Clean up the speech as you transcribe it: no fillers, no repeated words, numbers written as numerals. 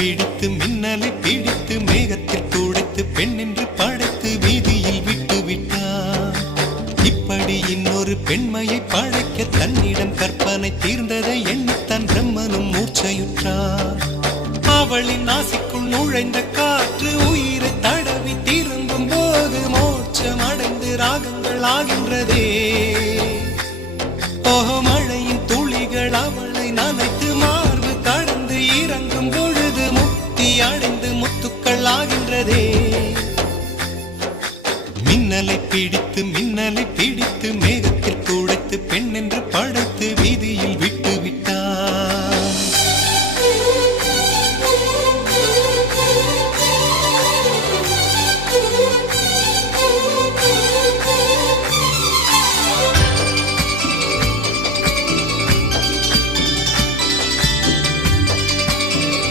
பிடித்து மின்னலை பிடித்து மேகத்தில் துடைத்து பெண் என்று படைத்து வீதியில் விட்டு விட்டார். இப்படி இன்னொரு பெண்மையை படைக்க தன்னிடம் கற்பனை தீர்ந்ததை எண்ணித்தான் பிரம்மனும் மூர்ச்சையுற்றார். அவளின் நாசிக்குள் நுழைந்த காற்று உயிரை தடவி திரும்பும் போது மோட்சம் அடைந்து ராகங்கள் ஆகின்றதே. ஓஹோ, மழையின் துளிகள் அவளை நனைத்து மார்பு கடந்து இறங்கும் பொழுது முக்தி அடைந்து முத்துக்கள் ஆகின்றதே. மின்னலை பிடித்து மேகத்தில் துடைத்து பெண் என்று படைத்து